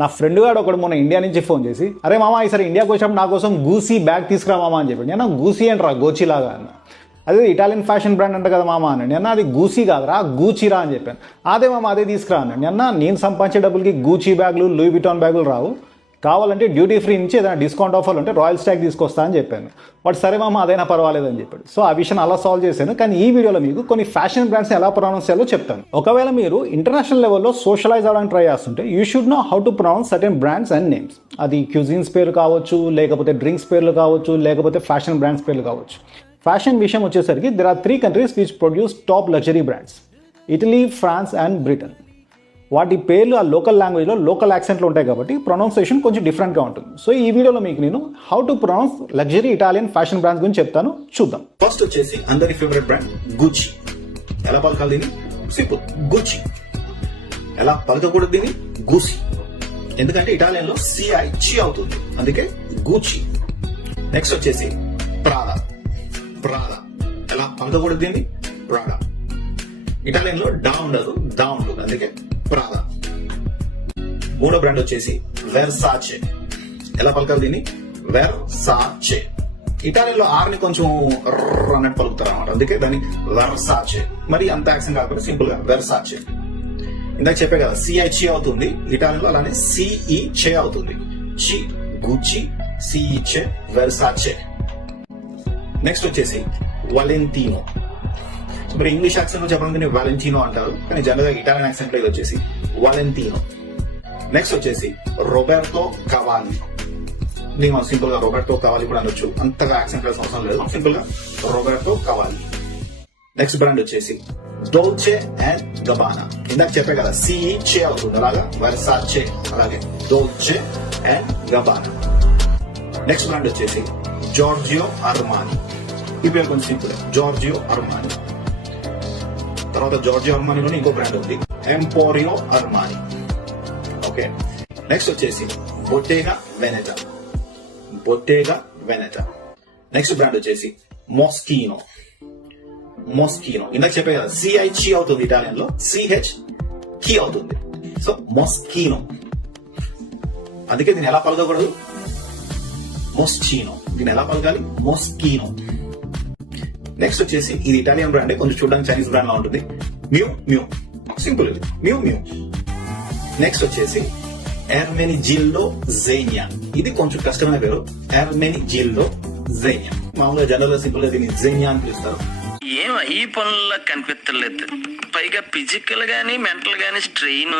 నా ఫ్రెండ్ గాడు ఒకడు మొన్న ఇండియా నుంచి ఫోన్ చేసి, అరే మామ ఈసారి ఇండియాకి వచ్చినప్పుడు నా కోసం గూసీ బ్యాగ్ తీసుకురా మామ అని చెప్పాడు. నేను గూసీ అంటరా గోచిలాగా అన్న. అదే ఇటాలియన్ ఫ్యాషన్ బ్రాండ్ అంట కదా మామ అన్నాడు. నేను అది గూసీ కాదురా గూచీరా అని చెప్పాను. అదే మామ అదే తీసుకురా అన్నాడు. నేను సంపాదించే డబ్బులకి గూచీ బ్యాగులు లూయి విటాన్ బ్యాగులు రావు, కావాలంటే డ్యూటీ ఫ్రీ నుంచి ఏదైనా డిస్కౌంట్ ఆఫర్లు ఉంటే రాయల్ స్టాక్ తీసుకొస్తా అని చెప్పాను. వాడు సరే మామ అదైనా పర్వాలేదని చెప్పాడు. సో ఆ విషయం అలా సాల్వ్ చేశాను. కానీ ఈ వీడియోలో మీకు కొన్ని ఫ్యాషన్ బ్రాండ్స్ని ఎలా ప్రొనౌన్స్ చేయాలో చెప్తాను. ఒకవేళ మీరు ఇంటర్నేషనల్ లెవెల్లో సోషలైజ్ అవ్వడానికి ట్రై చేస్తుంటే you should know how to pronounce certain brands and names. అది క్యూజిన్స్ పేర్లు కావచ్చు, లేకపోతే డ్రింక్స్ పేర్లు కావచ్చు, లేకపోతే ఫ్యాషన్ బ్రాండ్స్ పేర్లు కావచ్చు. ఫ్యాషన్ విషయం వచ్చేసరికి there are 3 countries which produce top luxury brands: Italy, France and Britain. వాటి పేర్లు ఆ లోకల్ లాంగ్వేజ్లో లోకల్ యాక్సెంట్లో ఉంటాయి కాబట్టి ప్రొనౌన్సియేషన్ కొంచెం డిఫరెంట్గా ఉంటుంది. సో ఈ వీడియోలో మీకు నేను how to pronounce luxury Italian fashion brands గురించి చెప్తాను, చూద్దాం. ఫస్ట్ వచ్చేసి అందరి ఫేవరెట్ బ్రాండ్ గుచ్చి. ఎలా పలకాలి దీన్ని? సింపుల్, గుచ్చి. ఎలా పలకకూడదు దీన్ని? గూసి. ఎందుకంటే ఇటాలియన్లో సిఐ చి అవుతుంది, అందుకే గూచి. నెక్స్ట్ వచ్చేసి ప్రాదా. ప్రాదా ఎలా పలకకూడదు దీన్ని? ప్రాడా. ఇటాలియన్ లో డా ఉండదు, దా ఉండదు, అందుకే ప్రాదా. మూడో బ్రాండ్ వచ్చేసి వెర్సాచే. ఎలా పలకాలి దీన్ని? వెర్సాచే. ఇటాలియన్ లో ఆర్ని కొంచెం అన్నట్టు పలుకుతారు అన్నమాట, అందుకే దాన్ని వెర్సాచే. మరి అంత యాక్సెంట్ కాకపోతే సింపుల్ గా వెర్సాచే. ఇందాక చెప్పే కదా సిఐ చి అవుతుంది ఇటాలియన్ లో, అలానే సిఈ చే అవుతుంది. చి గుచ్చి, సిఈ చే, వెర్సాచే. నెక్స్ట్ వచ్చేసి వలెంటీనో. మరి ఇంగ్లీష్ యాక్సెంట్ లో చెప్పడానికి వాలెంటీనో అంటారు, కానీ జనరల్ గా ఇటాలియన్ యాక్సెంట్ లో ఇది వచ్చేసి వాలెంటీనో. నెక్స్ట్ వచ్చేసి రొబెర్టో కవాలి. దీన్ని మనం సింపుల్ గా రొబెర్టో కవాలి కూడా అనొచ్చు, అంతగా యాక్సెంట్ వేసిన అవసరం లేదు, సింపుల్ గా రొబెర్టో కవాలి. నెక్స్ట్ బ్రాండ్ వచ్చేసి డోల్చే అండ్ గబానా. ఇందాక చెప్పే కదా సిఈ చే అవుతుంది, అలాగా వెర్సాచే, అలాగే డోల్చే అండ్ గబానా. నెక్స్ట్ బ్రాండ్ వచ్చేసి జార్జియో అర్మానీ. ఈ పేరు కొంచెం సింపుల్, జార్జియో అర్మానీ. తర్వాత జార్జియో అర్మానీలోనే ఇంకో బ్రాండ్ ఉంది, ఎంపోరియో అర్మానీ. ఓకే. నెక్స్ట్ వచ్చేసి బొట్టేగా వెనెటా. బొట్టేగా వెనెటా. నెక్స్ట్ బ్రాండ్ వచ్చేసి మోస్కీనో. మోస్కీనో. ఇందాక చెప్పే కదా సిఐ చి అవుతుంది ఇటాలియన్ లో, సిహెచ్ కి అవుతుంది, సో మోస్కీనో. అందుకే దీన్ని ఎలా పలకకూడదు? మోస్చీనో. దీన్ని ఎలా పలకాలి? మోస్కీనో. నెక్స్ట్ వచ్చేసి ఇది ఇటాలియన్ బ్రాండ్, కొంచెం చూడడానికి చైనీస్ బ్రాండ్ లా ఉంటుంది, మ్యూ మ్యూ. సింపుల్, ఇది మ్యూ మ్యూ. నెక్స్ట్ వచ్చేసి ఎర్మెనిజిల్లో జేనియా. ఇది కొంచెం కష్టమైన పేరు, ఎర్మెనిజిల్లో జేనియా. మామూలుగా జనరల్ గా సింపుల్ గా దీన్ని జేనియా అని పిలుస్తారు. ఏం ఈ పనుల్లో కనిపించలేదు, పైగా ఫిజికల్ గానీ మెంటల్ గానీ స్ట్రెయిన్.